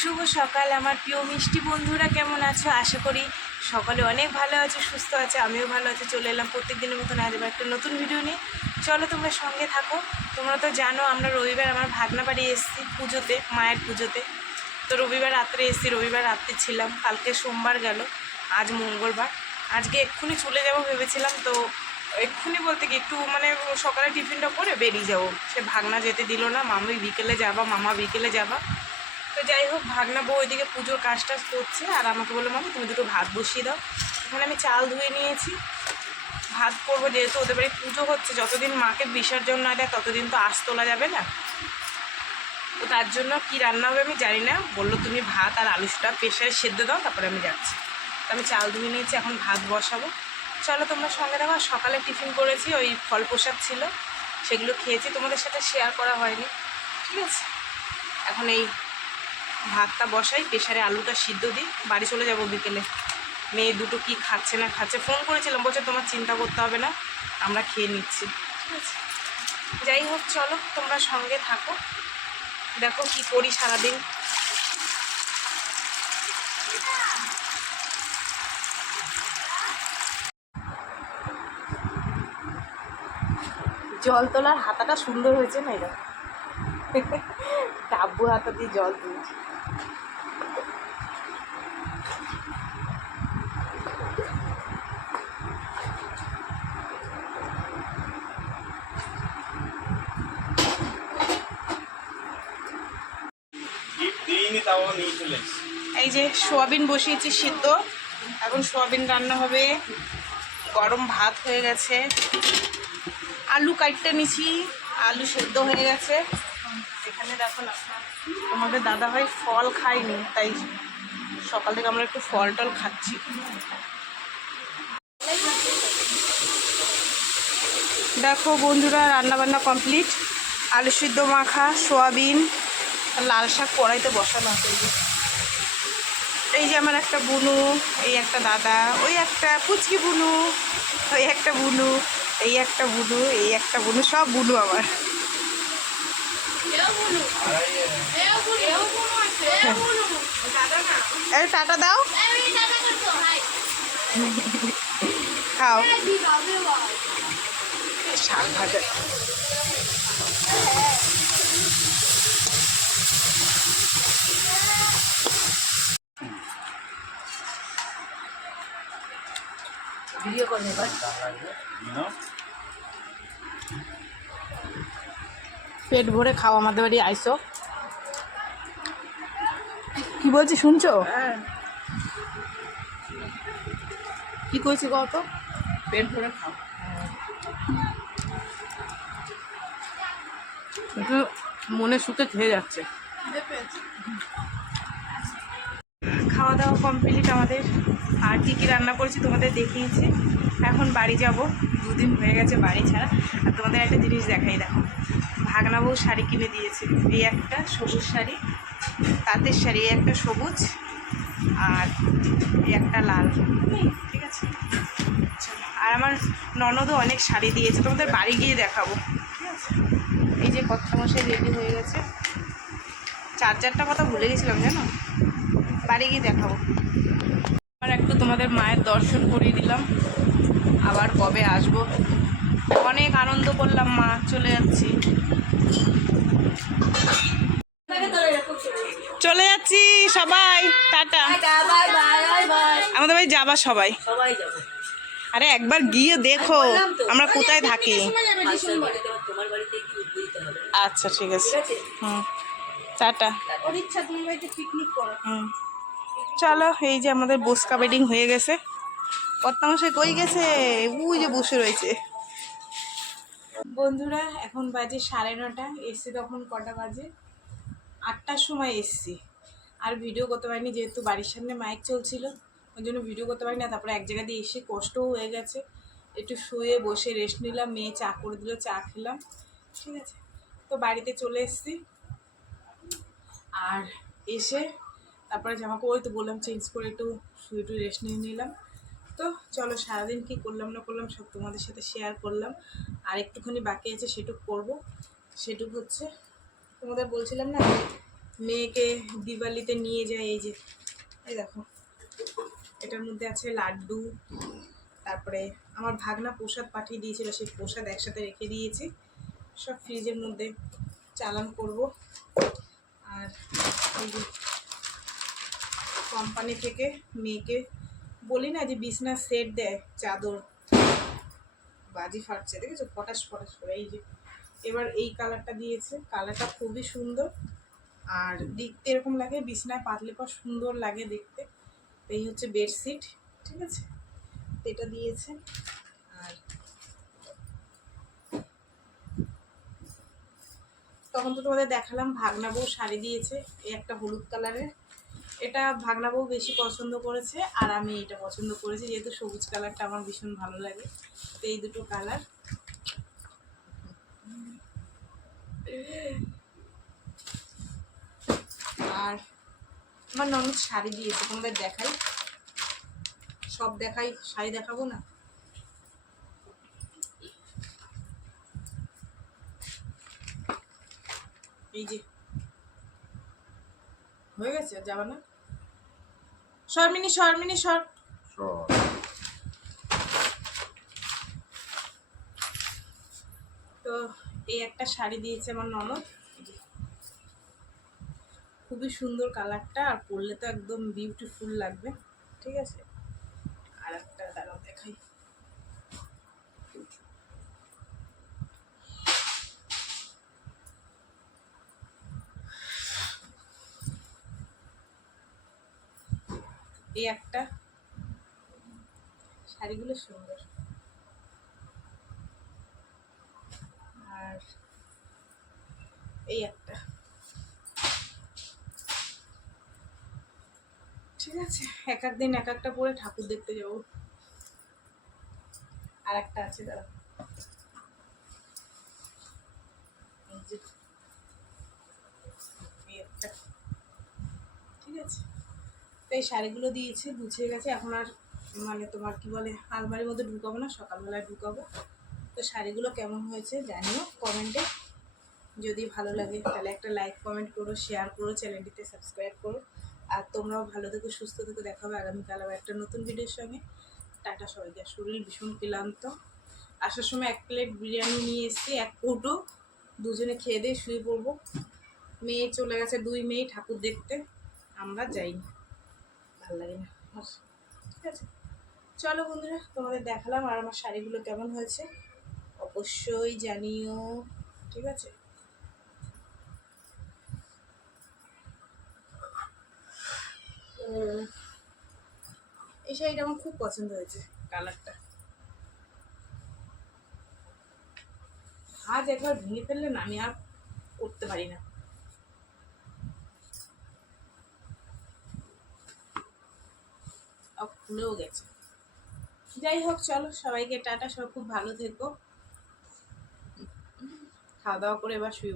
শুভ সকাল, আমার প্রিয় মিষ্টি বন্ধুরা, কেমন আছো? আশা করি সকালে অনেক ভালো আছে, সুস্থ আছে, আমিও ভালো আছি, চলে এলাম প্রত্যেক দিনের মতন আজ একটা নতুন ভিডিও নিয়ে। চলো তোমরা সঙ্গে থাকো। তোমরা তো জানো, আমরা রবিবার আমার ভাগনা বাড়ি এসেছি পুজোতে, মায়ের পুজোতে। তো রবিবার রাত্রে এসেছি, রবিবার রাত্রে ছিলাম, কালকে সোমবার গেল, আজ মঙ্গলবার। আজকে এক্ষুনি চলে যাব ভেবেছিলাম, তো এক্ষুনি বলতে কি, একটু মানে সকালে টিফিনটা করে বেরিয়ে যাব। সে ভাগনা যেতে দিল না, মামি বিকেলে যাবা, মামা বিকেলে যাবা। তো যাই হোক, ভাগনা বউ ওইদিকে পুজোর কাজ টাজ করছে আর আমাকে বলল, মামা, তুমি দুটো ভাত বসিয়ে দাও। এখানে আমি চাল ধুয়ে নিয়েছি। ভাত করব যেহেতু ওদের বাড়ি পুজো হচ্ছে, যতদিন মাকে বিসর্জন না দেয় ততদিন তো আস তোলা যাবে না। তো তার জন্য কি রান্না হবে আমি জানি না। বলল, তুমি ভাত আর আলুটা প্রেশারে সেদ্ধ দাও, তারপরে আমি যাচ্ছি। তো আমি চাল ধুয়ে নিয়েছি, এখন ভাত বসাবো। চলো তোমরা সঙ্গে দেখো সকালে টিফিন করেছি, ওই ফল প্রসাদ ছিল, সেগুলো খেয়েছি। তোমাদের সাথে শেয়ার করা হয়নি। ঠিক আছে? এখন এই ভাতটা বসাই প্রেশারে আলুটা সিদ্ধ দিই, বাড়ি চলে যাব বিকেলে। মেয়ে দুটো কি খাচ্ছে না খাচ্ছে ফোন করেছিলাম, বলছে তোমার চিন্তা করতে হবে না, আমরা খেয়ে নিচ্ছি। ঠিক আছে। যাই হোক, চলো, তোমরা সঙ্গে থাকো। দেখো কি করি সারাদিন। জল তোলার হাতাটা সুন্দর হয়েছে না এটা ডাব্বু হাতা দিয়ে জল তুলছি। এই যে সোয়াবিন বসিয়েছি সিদ্ধ। এখন সোয়াবিন রান্না হবে। গরম ভাত হয়ে গেছে। আলু কাটতে নিছি। আলু সেদ্ধ হয়ে গেছে। এখানে দেখো না, তোমাদের দাদা ভাই ফল খায়নি, তাই সকাল থেকে আমরা একটু ফল টল খাচ্ছি। দেখো বন্ধুরা রান্না বান্না কমপ্লিট। আলু সিদ্ধ মাখা, সোয়াবিন। লাল শাক কড়াইতে বসানো আছে এই যে। আমার একটা বুনু এই একটা দাদা ওই একটা পুচকি বুনু ওই একটা বুনু এই একটা বুনু এই একটা বুনু সব বুনু আমার। এই টাটা দাও। খাও। শাক ভাজা। ভিডিও করবে পেট ভরে খাও আমাদের বাড়ি আইসো। কি বলছি শুনছো? কি কইছি কত পেট ভরে খাও। মনে সুখে খেয়ে যাচ্ছে। খাওয়া দাওয়া কমপ্লিট আমাদের। আর কী কী রান্না করেছি তোমাদের দেখিয়েছি। এখন বাড়ি যাব। দুদিন হয়ে গেছে বাড়ি ছাড়া। আর তোমাদের একটা জিনিস দেখাই দেখো। ভাগনা বউ শাড়ি কিনে দিয়েছে। এই একটা সবুজ শাড়ি, তাঁতের শাড়ি, এই একটা সবুজ, আর এই একটা লাল। ঠিক আছে। আর আমার ননদও অনেক শাড়ি দিয়েছে। তোমাদের বাড়ি গিয়ে দেখাবো। ঠিক আছে? এই যে মশাই রেডি হয়ে গেছে। চার্জারটা কথা ভুলে গেছিলাম, জানো? বাড়ি গিয়ে দেখাবো। আবার একটু তোমাদের মায়ের দর্শন করিয়ে দিলাম। আবার কবে আসব? অনেক আনন্দ করলাম, মা, চলে যাচ্ছি। চলে যাচ্ছি, সবাই, টাটা। আমাদের বাড়ি যাবা সবাই। আরে একবার গিয়ে দেখো, আমরা কোথায় থাকি? আচ্ছা ঠিক আছে। হুম। টাটা। হুম। চলো এই যে আমাদের বসকা বেডিং হয়ে গেছে। কর্তামশাই কই গেছে? উই যে বসে রয়েছে। বন্ধুরা এখন বাজে সাড়ে নটা। এসছি তখন কটা বাজে? আটটার সময় এসছি। আর ভিডিও করতে পারিনি যেহেতু বাড়ির সামনে মাইক চলছিল। ওই জন্য ভিডিও করতে পারিনি আর তারপরে এক জায়গা দিয়ে এসে কষ্টও হয়ে গেছে। একটু শুয়ে বসে রেস্ট নিলাম মেয়ে চা করে দিল চা খেলাম। ঠিক আছে? তো বাড়িতে চলে এসছি। আর এসে তারপরে জামা কাপড় তো বললাম চেঞ্জ করে একটু শুয়ে একটু রেস্ট নিয়ে নিলাম। তো চলো সারাদিন কী করলাম না করলাম সব তোমাদের সাথে শেয়ার করলাম। আর একটুখানি বাকি আছে সেটুকু করব। সেটুকু হচ্ছে তোমাদের বলছিলাম না, মেয়েকে দিওয়ালিতে নিয়ে যায় এই যে, এই দেখো। এটার মধ্যে আছে লাড্ডু, তারপরে আমার ভাগনা প্রসাদ পাঠিয়ে দিয়েছিল, সেই প্রসাদ একসাথে রেখে দিয়েছি। সব ফ্রিজের মধ্যে চালান করব। আর কোম্পানি থেকে মেয়েকে বলি না যে বিছনার সেট দেয়, চাদর বাজি ফাটছে, দেখেছ? ফটাস ফটাস করে, এই যে। এবার এই কালারটা দিয়েছে। কালারটা খুবই সুন্দর। আর দেখতে এরকম লাগে, বিছনায় পাতলে পর সুন্দর লাগে দেখতে। এই হচ্ছে বেডশিট ঠিক আছে? এটা দিয়েছে আর তখন তো তোমাদের দেখালাম, ভাগনা বউ শাড়ি দিয়েছে, এই একটা হলুদ কালারের। এটা ভাগনা বউ বেশি পছন্দ করেছে, আর আমি এটা পছন্দ করেছি, যেহেতু সবুজ কালারটা আমার ভীষণ ভালো লাগে। তো এই দুটো কালার। আর আমার ননদ শাড়ি দিয়েছে, তোমাদের দেখাই। সব দেখাই, শাড়ি দেখাবো না? এই যে। হয়ে গেছে যাবা না? শর্মিনী শর্মিনী শর তো এই একটা শাড়ি দিয়েছে আমার ননদ। খুবই সুন্দর কালারটা আর পরলে তো একদম বিউটিফুল লাগবে। ঠিক আছে আর একটা দাঁড়াও দেখাই এই একটা। শাড়িগুলো সুন্দর। আর এই একটা। ঠিক আছে, এক এক দিন এক একটা পরে ঠাকুর দেখতে যাব। আর একটা আছে একটা। ঠিক আছে? তো এই শাড়িগুলো দিয়েছি, গুছিয়ে গেছে। এখন আর মানে তোমার কি বলে, আলমারির মধ্যে ঢুকাবো না, সকালবেলায় ঢুকাবো। তো শাড়িগুলো কেমন হয়েছে জানিও কমেন্টে। যদি ভালো লাগে তাহলে একটা লাইক, কমেন্ট করো শেয়ার করো, চ্যানেলটিতে সাবস্ক্রাইব করো। আর তোমরাও ভালো থেকো, সুস্থ থেকো, দেখা হবে আগামীকাল আবার একটা নতুন ভিডিওর সঙ্গে। টাটা সবাইকে। শরীর ভীষণ ক্লান্ত। আসার সময় এক প্লেট বিরিয়ানি নিয়ে এসেছি, এক কৌটো। দুজনে খেয়ে দিয়ে শুয়ে পড়ব। মেয়ে চলে গেছে, দুই মেয়ে ঠাকুর দেখতে। আমরা যাইনি। ভালো লাগে না। ঠিক আছে। চলো বন্ধুরা, তোমাদের দেখালাম আর আমার শাড়িগুলো কেমন হয়েছে। অবশ্যই জানিও, ঠিক আছে? এই শাড়িটা আমার খুব পছন্দ হয়েছে, কালারটা। আজ একবার ভেঙে ফেললে না আমি আর করতে পারি না। খুলেও গেছে। যাই হোক, চলো সবাইকে টাটা সব খুব ভালো থেকো। খাওয়া দাওয়া করে এবার শুয়ে